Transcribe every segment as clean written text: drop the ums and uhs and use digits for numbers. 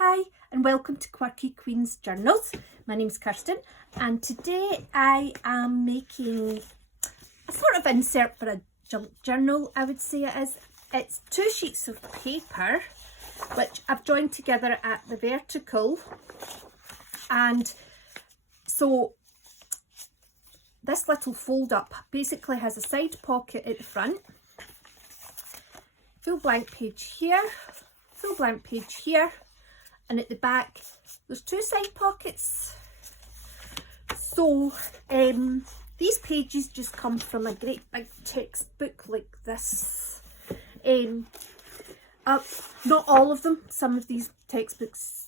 Hi and welcome to Quirky Queen's Journals. My name is Kirsten and today I am making a sort of insert for a junk journal, I would say it is. It's 2 sheets of paper which I've joined together at the vertical, and so this little fold up basically has a side pocket at the front, full blank page here, full blank page here, and at the back there's 2 side pockets. So these pages just come from a great big textbook like this. Not all of them, some of these textbooks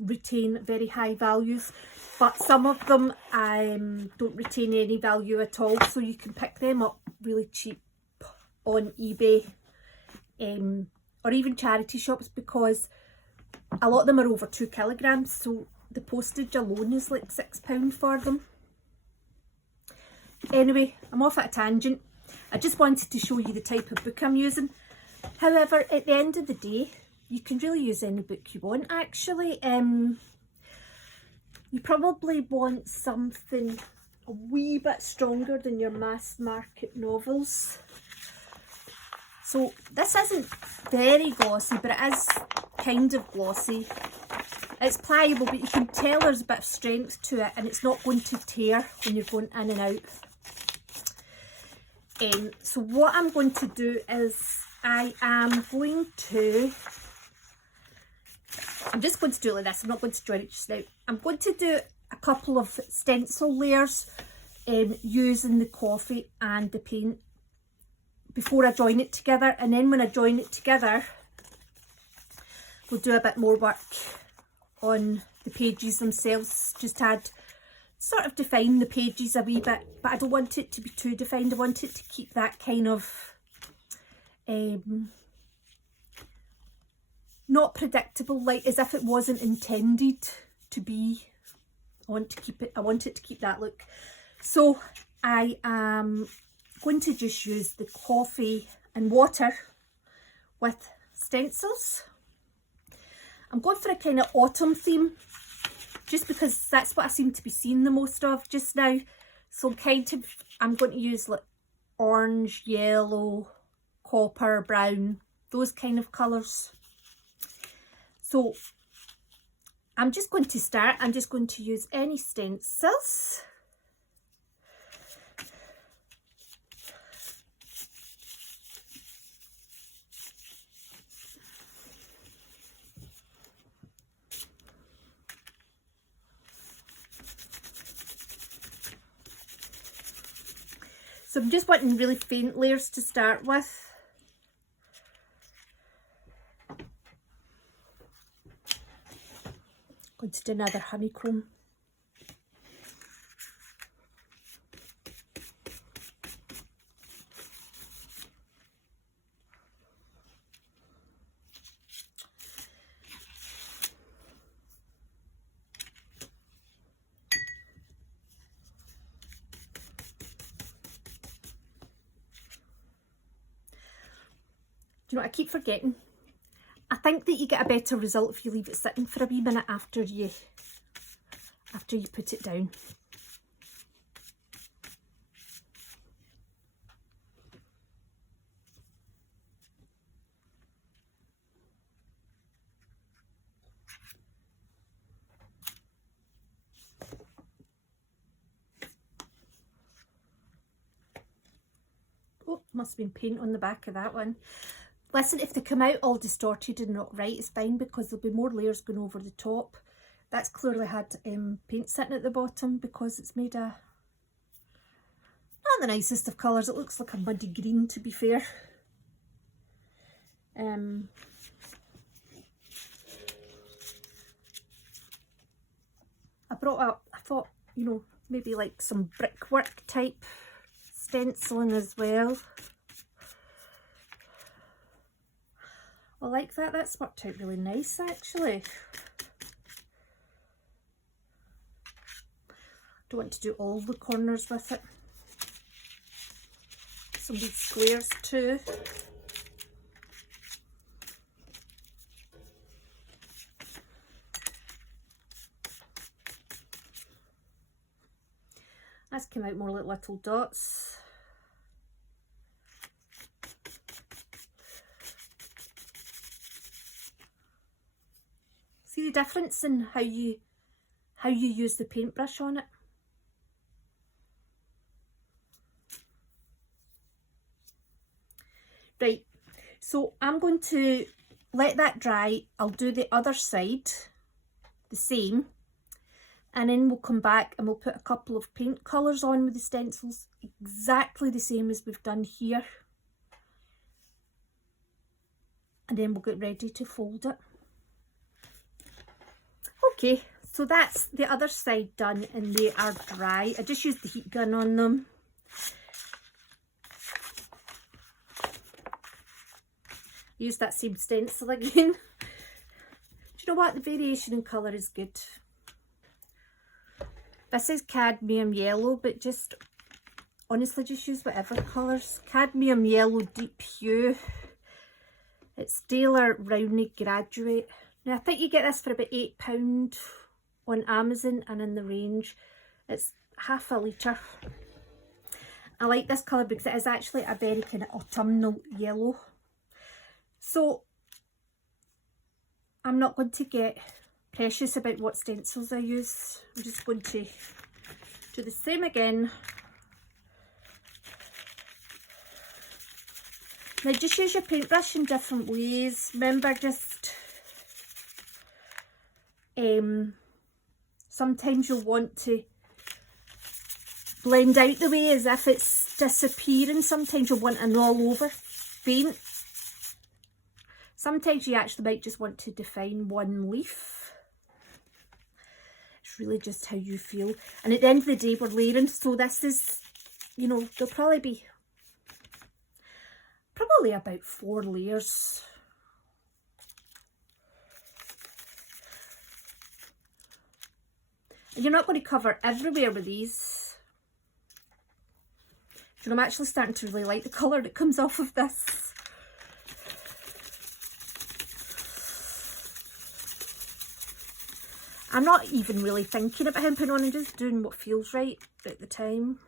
retain very high values, but some of them don't retain any value at all, so you can pick them up really cheap on eBay or even charity shops, because a lot of them are over 2 kilograms, so the postage alone is like £6 for them. Anyway, I'm off at a tangent. I just wanted to show you the type of book I'm using. However, at the end of the day, you can really use any book you want actually. You probably want something a wee bit stronger than your mass market novels. So this isn't very glossy, but it is kind of glossy. It's pliable, but you can tell there's a bit of strength to it, and it's not going to tear when you're going in and out. So what I'm going to do is I'm just going to do it like this. I'm not going to join it just now. I'm going to do a couple of stencil layers using the coffee and the paint before I join it together, and then when I join it together we'll do a bit more work on the pages themselves, just add, sort of define the pages a wee bit, but I don't want it to be too defined. I want it to keep that kind of not predictable, like as if it wasn't intended to be. I want it to keep that look. So I am going to just use the coffee and water with stencils. I'm going for a kind of autumn theme, just because that's what I seem to be seeing the most of just now. So I'm going to use like orange, yellow, copper, brown, those kind of colours. So I'm just going to start. I'm just going to use any stencils. So I'm just wanting really faint layers to start with. Going to do another honeycomb. Do you know what I keep forgetting? I think that you get a better result if you leave it sitting for a wee minute after you put it down. Oh, must have been paint on the back of that one. Listen, if they come out all distorted and not right, it's fine, because there'll be more layers going over the top. That's clearly had paint sitting at the bottom, because it's made not the nicest of colours. It looks like a muddy green, to be fair. I brought up, I thought, you know, maybe like some brickwork type stenciling as well. I like that. That's worked out really nice actually. Don't want to do all the corners with it. Some big squares too. That's come out more like little dots. See the difference in how you use the paintbrush on it? Right, so I'm going to let that dry. I'll do the other side the same, and then we'll come back and we'll put a couple of paint colours on with the stencils, exactly the same as we've done here, and then we'll get ready to fold it. Okay, so that's the other side done and they are dry. I just used the heat gun on them. Use that same stencil again. Do you know what? The variation in colour is good. This is cadmium yellow, but just honestly just use whatever colours. Cadmium yellow deep hue. It's Daler Rowney Graduate. Now I think you get this for about £8 on Amazon and in the range. It's half a litre. I like this colour because it is actually a very kind of autumnal yellow. So I'm not going to get precious about what stencils I use. I'm just going to do the same again. Now just use your paintbrush in different ways. Remember, just sometimes you'll want to blend out the way as if it's disappearing. Sometimes you'll want an all over paint. Sometimes you actually might just want to define one leaf. It's really just how you feel. And at the end of the day, we're layering, so this is, you know, there'll probably be about 4 layers. And you're not going to cover everywhere with these. You know, I'm actually starting to really like the colour that comes off of this. I'm not even really thinking about him putting on, I'm just doing what feels right at the time.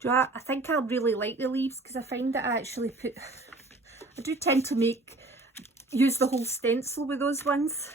Do you know what? I think I really like the leaves because I find that I actually I do tend to use the whole stencil with those ones.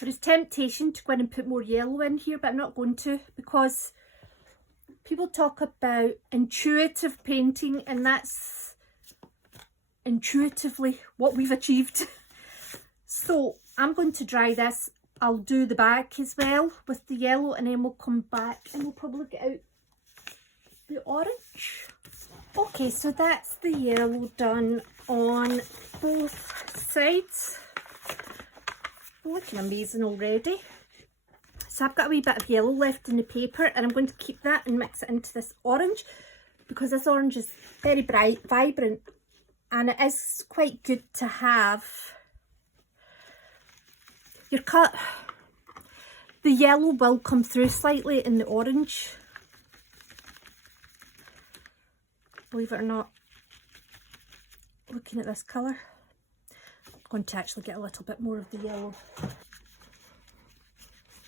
There is temptation to go in and put more yellow in here, but I'm not going to, because people talk about intuitive painting, and that's intuitively what we've achieved. So I'm going to dry this. I'll do the back as well with the yellow, and then we'll come back and we'll probably get out the orange. Okay, so that's the yellow done on both sides. Looking amazing already. So I've got a wee bit of yellow left in the paper, and I'm going to keep that and mix it into this orange, because this orange is very bright, vibrant, and it is quite good to have your The yellow will come through slightly in the orange. Believe it or not, looking at this colour, I'm going to actually get a little bit more of the yellow.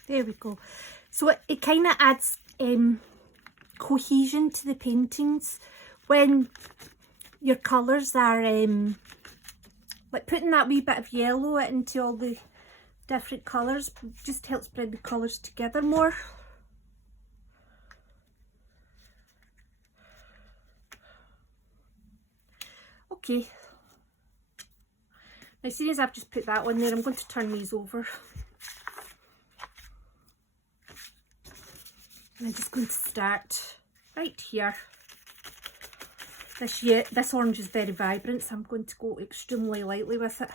There we go. So it kind of adds cohesion to the paintings when your colours are like putting that wee bit of yellow into all the different colours just helps bring the colours together more. Okay, now seeing as I've just put that on there, I'm going to turn these over. And I'm just going to start right here. This orange is very vibrant, so I'm going to go extremely lightly with it.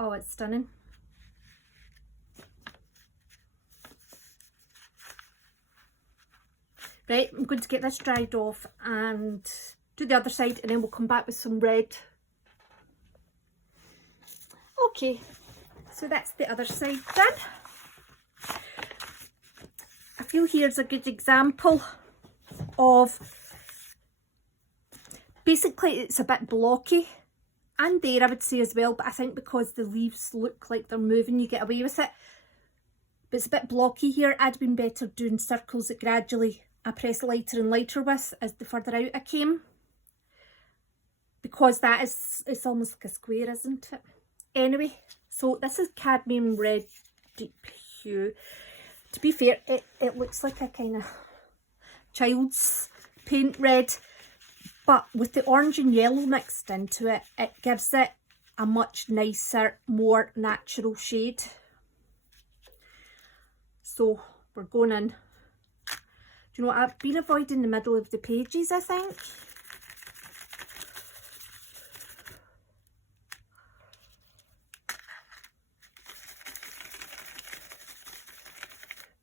Oh, it's stunning. Right, I'm going to get this dried off and do the other side, and then we'll come back with some red. Okay, so that's the other side done. I feel here's a good example of, basically it's a bit blocky. And there I would say as well, but I think because the leaves look like they're moving, you get away with it. But it's a bit blocky here. I'd been better doing circles that gradually I press lighter and lighter with as the further out I came. Because that is, it's almost like a square, isn't it? Anyway, so this is cadmium red deep hue. To be fair, it looks like a kind of child's paint red. But with the orange and yellow mixed into it, it gives it a much nicer, more natural shade. So we're going in. Do you know what? I've been avoiding the middle of the pages, I think.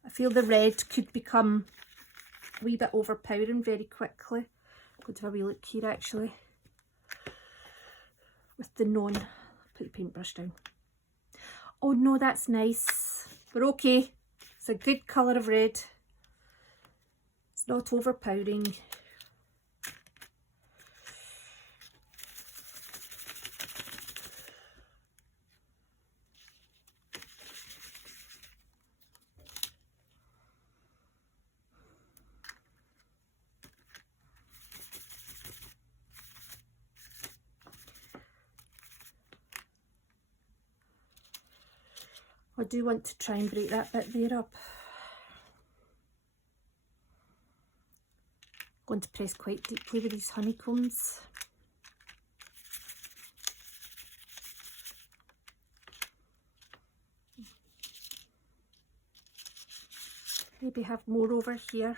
I feel the red could become a wee bit overpowering very quickly. I'm going to have a wee look here actually with the put the paintbrush down. Oh no, that's nice. We're okay. It's a good colour of red. It's not overpowering. I do want to try and break that bit there up. I'm going to press quite deeply with these honeycombs. Maybe have more over here.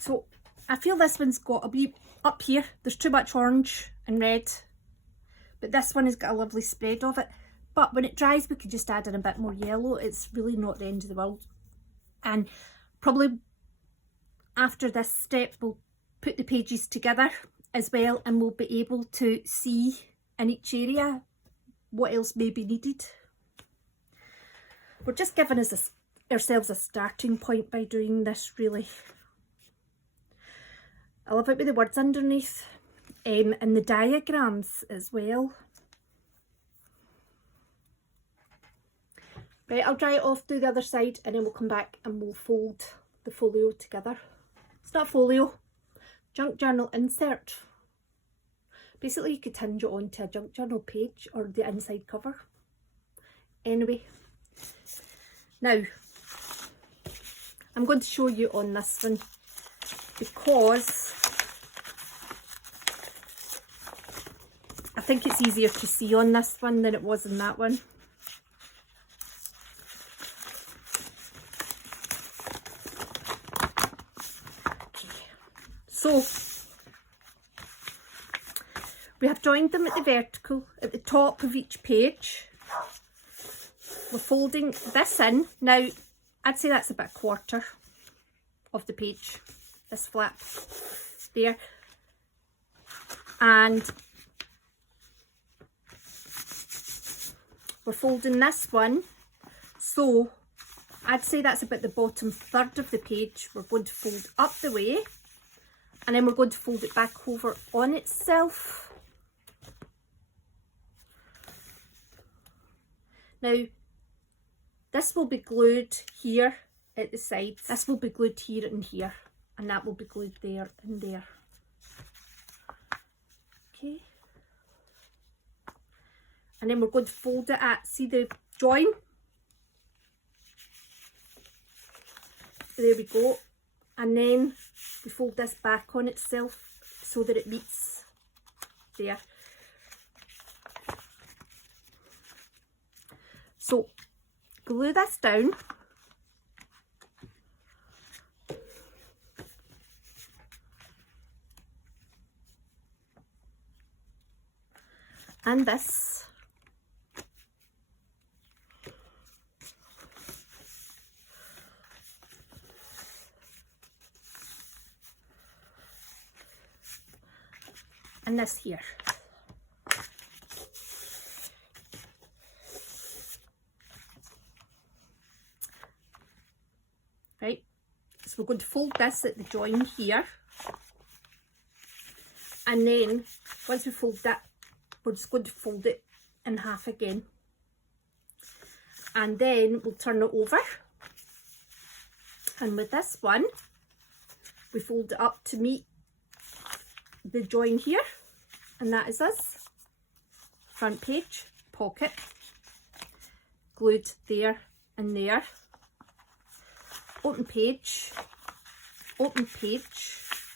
So I feel this one's got a wee, up here, there's too much orange and red, but this one has got a lovely spread of it. But when it dries, we could just add in a bit more yellow. It's really not the end of the world. And probably after this step, we'll put the pages together as well, and we'll be able to see in each area what else may be needed. We're just giving ourselves a starting point by doing this, really. I love it with the words underneath and the diagrams as well. Right, I'll dry it off, do the other side, and then we'll come back and we'll fold the folio together. It's not folio, junk journal insert. Basically you could hinge it onto a junk journal page or the inside cover. Anyway, now I'm going to show you on this one because I think it's easier to see on this one than it was in that one. Okay. So we have joined them at the vertical, at the top of each page. We're folding this in. Now, I'd say that's about a quarter of the page, this flap there. And we're folding this one, so I'd say that's about the bottom third of the page. We're going to fold up the way, and then we're going to fold it back over on itself. Now, this will be glued here at the sides. This will be glued here and here, and that will be glued there and there. Okay. And then we're going to fold it at, see the join? There we go. And then we fold this back on itself so that it meets there. So glue this down. And this. And this here. Right, so we're going to fold this at the join here, and then once we fold that, we're just going to fold it in half again, and then we'll turn it over, and with this one we fold it up to meet the join here, and that is us. Front page, pocket, glued there and there. Open page,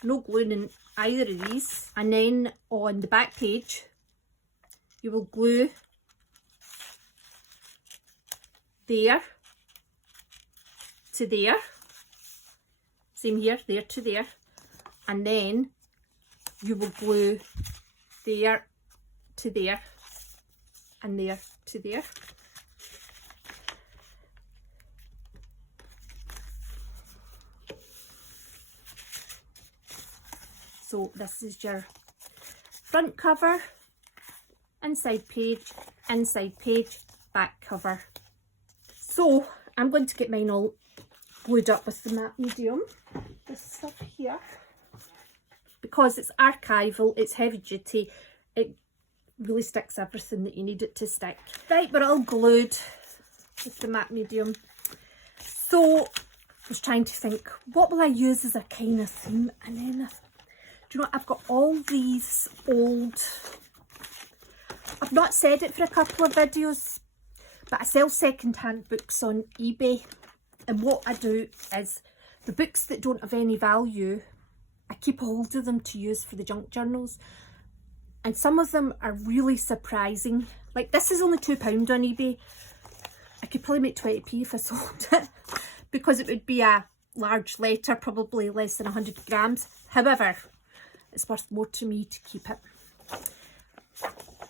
no gluing in either of these, and then on the back page you will glue there to there, same here, there to there, and then you will glue there to there and there to there. So this is your front cover, inside page, back cover. So I'm going to get mine all glued up with the matte medium, this stuff here, because it's archival, it's heavy duty, it really sticks everything that you need it to stick. Right, we're all glued with the matte medium. So I was trying to think, what will I use as a kind of theme, and then do you know what, I've got all these old, I've not said it for a couple of videos, but I sell second-hand books on eBay, and what I do is the books that don't have any value, I keep a hold of them to use for the junk journals, and some of them are really surprising. Like this is only £2 on eBay. I could probably make 20p if I sold it, because it would be a large letter, probably less than 100 grams. However, it's worth more to me to keep it.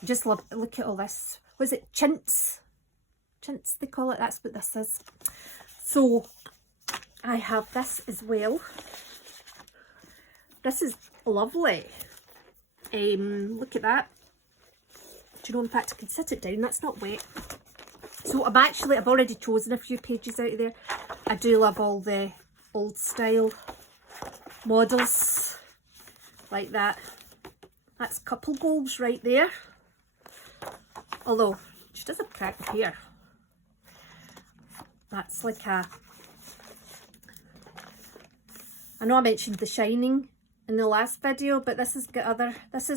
Just love, look at all this. Was it chintz? Chintz they call it, that's what this is. So I have this as well. This is lovely. Look at that. Do you know, in fact I can sit it down, that's not wet. So I've already chosen a few pages out of there. I do love all the old style models like that. That's couple goals right there. Although she does have cracked hair. That's like a, I know I mentioned The Shining in the last video, but this has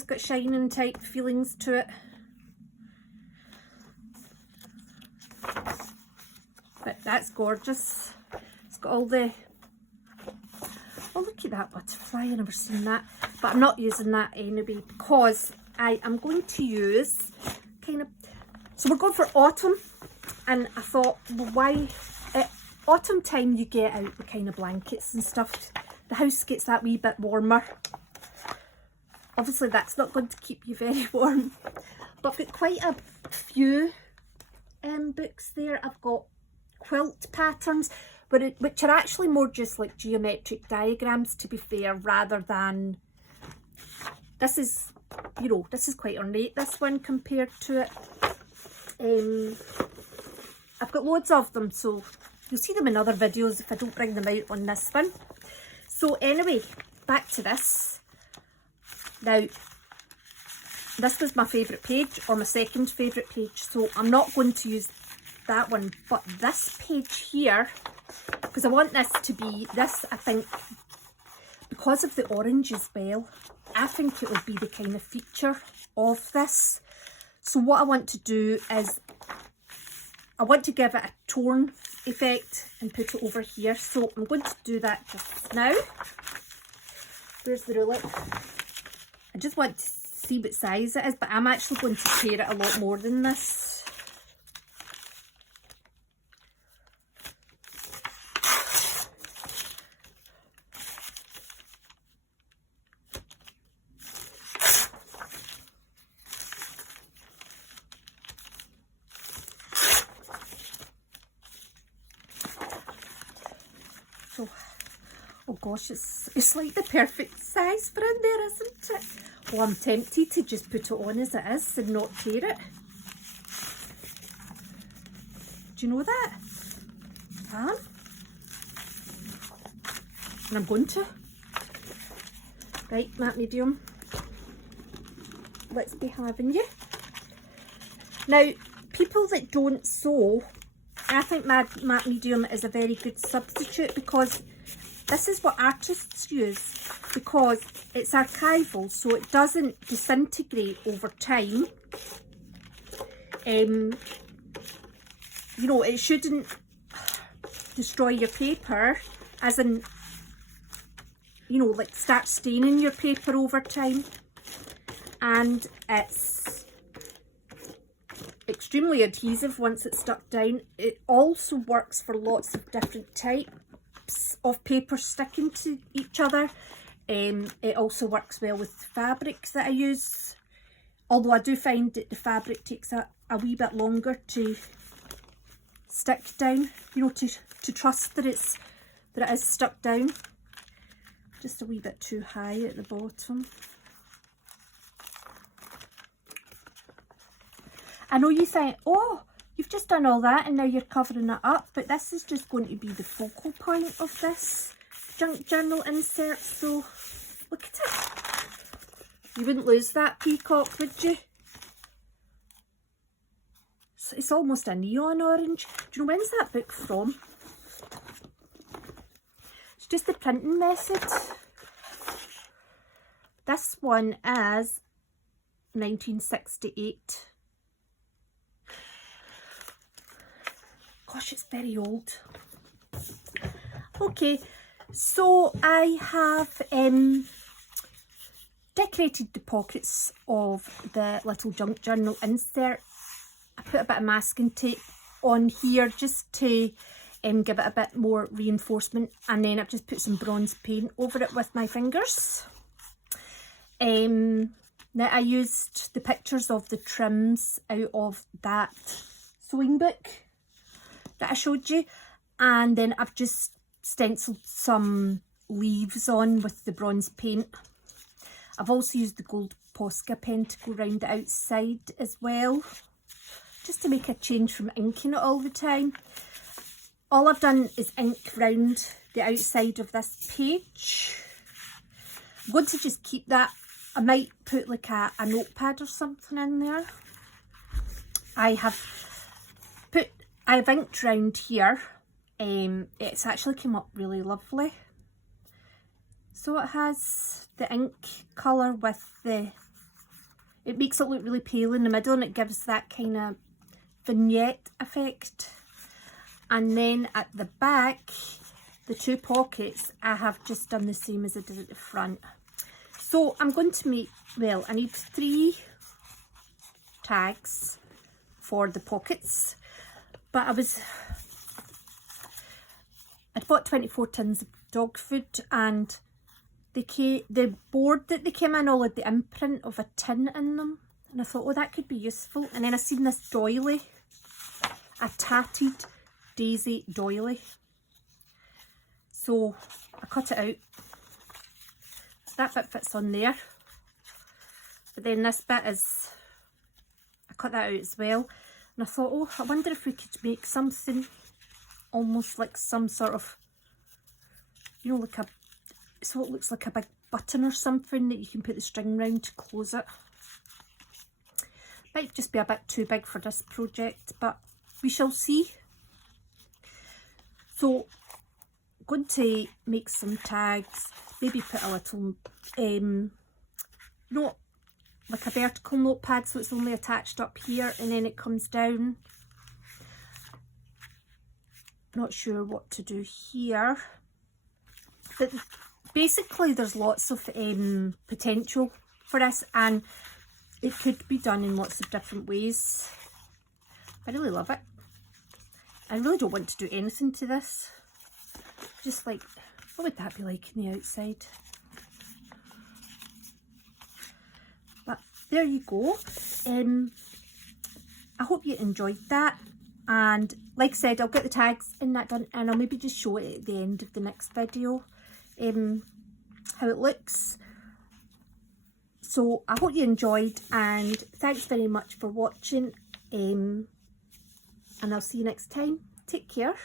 got shining type feelings to it. But that's gorgeous. It's got all the, oh look at that butterfly, I've never seen that. But I'm not using that anyway because I am going to use kind of, so we're going for autumn, and I thought, well, why, at autumn time you get out the kind of blankets and stuff. The house gets that wee bit warmer. Obviously that's not going to keep you very warm, but I've got quite a few books there. I've got quilt patterns, which are actually more just like geometric diagrams, to be fair, rather than, this is, you know, this is quite ornate, this one, compared to it. I've got loads of them, so you'll see them in other videos if I don't bring them out on this one. So anyway, back to this. Now, this was my favourite page, or my second favourite page, so I'm not going to use that one, but this page here, because I want this to be, this I think, because of the orange as well, I think it would be the kind of feature of this. So what I want to do is, I want to give it a torn effect and put it over here. So I'm going to do that just now. Where's the ruler? I just want to see what size it is, but I'm actually going to tear it a lot more than this. So, oh gosh, it's like the perfect size for in there, isn't it? Well, I'm tempted to just put it on as it is and not tear it. Do you know that? And I'm going to. Right, matte medium. Let's be having you. Now, people that don't sew, I think matte medium is a very good substitute, because this is what artists use, because it's archival, so it doesn't disintegrate over time. You know, it shouldn't destroy your paper, as in, you know, like start staining your paper over time. And it's extremely adhesive once it's stuck down. It also works for lots of different types of paper sticking to each other. It also works well with fabrics that I use, although I do find that the fabric takes a wee bit longer to stick down, you know, to trust that it is stuck down. Just a wee bit too high at the bottom. I know you think, oh, you've just done all that and now you're covering it up, but this is just going to be the focal point of this junk journal insert. So look at it. You wouldn't lose that peacock, would you? So it's almost a neon orange. Do you know, when's that book from? It's just the printing method. This one is 1968. Gosh, it's very old. Okay, so I have decorated the pockets of the little junk journal insert. I put a bit of masking tape on here just to give it a bit more reinforcement, and then I've just put some bronze paint over it with my fingers. Now I used the pictures of the trims out of that sewing book that I showed you, and then I've just stenciled some leaves on with the bronze paint. I've also used the gold Posca pen to go around the outside as well, just to make a change from inking it all the time. All I've done is ink round the outside of this page. I'm going to just keep that. I might put like a notepad or something in there. I've inked round here. It's actually come up really lovely. So it has the ink colour with the, it makes it look really pale in the middle, and it gives that kind of vignette effect. And then at the back, the 2 pockets, I have just done the same as I did at the front. So I'm going to make, well, I need 3 tags for the pockets, but I'd bought 24 tins of dog food, and the board that they came in all had the imprint of a tin in them, and I thought, oh, that could be useful. And then I seen this doily, a tatted daisy doily, so I cut it out. That bit fits on there, but then this bit is, I cut that out as well. And I thought, oh, I wonder if we could make something almost like some sort of, you know, like a, so it looks like a big button or something that you can put the string round to close it. Might just be a bit too big for this project, but we shall see. So I'm going to make some tags, maybe put a little, you know, like a vertical notepad, so it's only attached up here and then it comes down. Not sure what to do here, but basically there's lots of potential for this, and it could be done in lots of different ways. I really love it. I really don't want to do anything to this. Just like, what would that be like on the outside? But there you go. I hope you enjoyed that. And like I said, I'll get the tags in that done, and I'll maybe just show it at the end of the next video, how it looks. So I hope you enjoyed, and thanks very much for watching, and I'll see you next time. Take care.